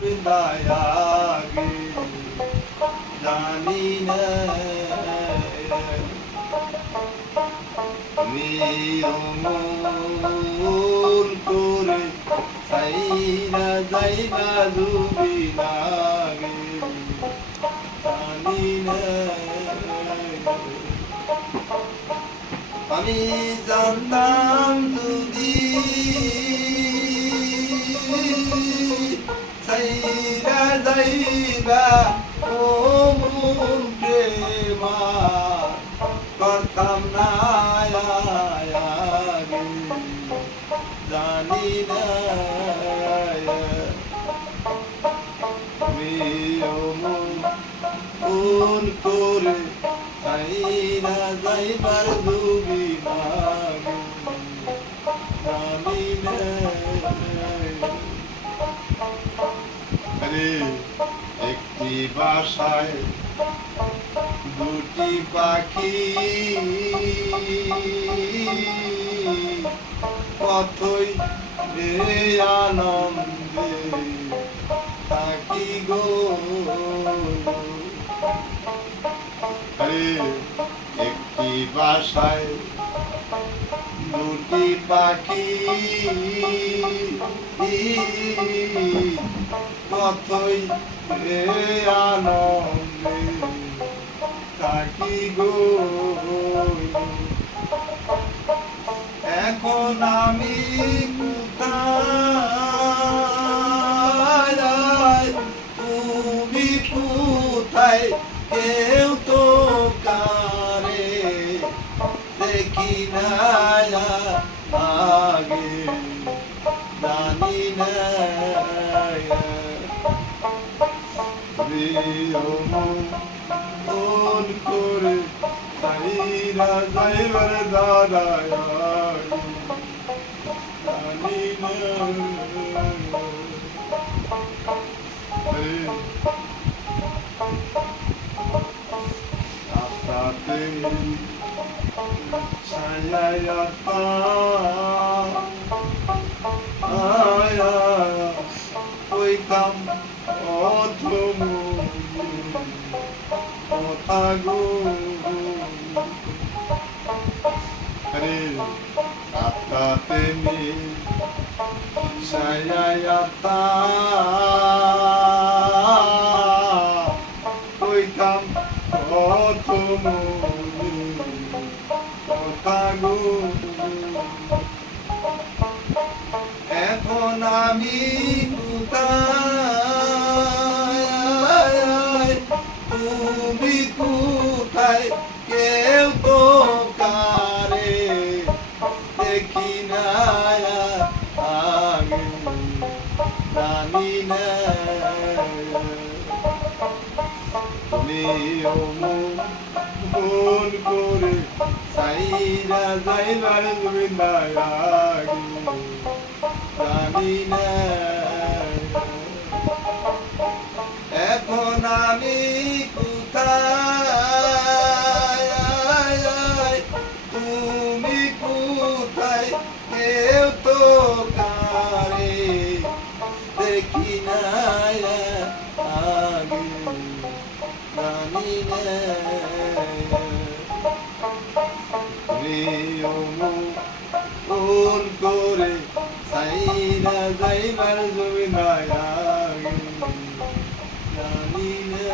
বিদায়াগে জানি না নিয়মন করে সাইরা যাইবা ডুবি লাগে জানি না আমি জানতাম যদি সাইরা যাইবা ও মন প্রেমা করতাম না আগে জানি না মন করে সাইরা যাইবার ডুবি লাগে জানি না আরে একটি বাসায় দুটি পাখি কতই রে আনন্দে থাকি গো আরে একটি বাসায় দুটি পাখি কতই রে আনন্দে থাকি গো এখন আমি কোথায় তুমি কোথায় কেউ তো কারে দেখি না আগে জানি না মন করে সাইরা যাইবার দাদায় জানি না রাস্তাতে ছায়াটা আয়া কইতাম অথম কথা গো আরে রাস্তাতে ছায়াটা কইতাম অথম কথা গো এখন আমি কোথায় তুমি কোথায় কেউ তো কারে দেখি না আগে জানি না তুমি মন করে সাইরা যাইবার আগে জানি না এখন আমি কোথায় তুমি কোথায় কেউ তো কারে দেখি না আগে জানি না মন করে সাইরা যাইবার জমি নাই আগে জানি না।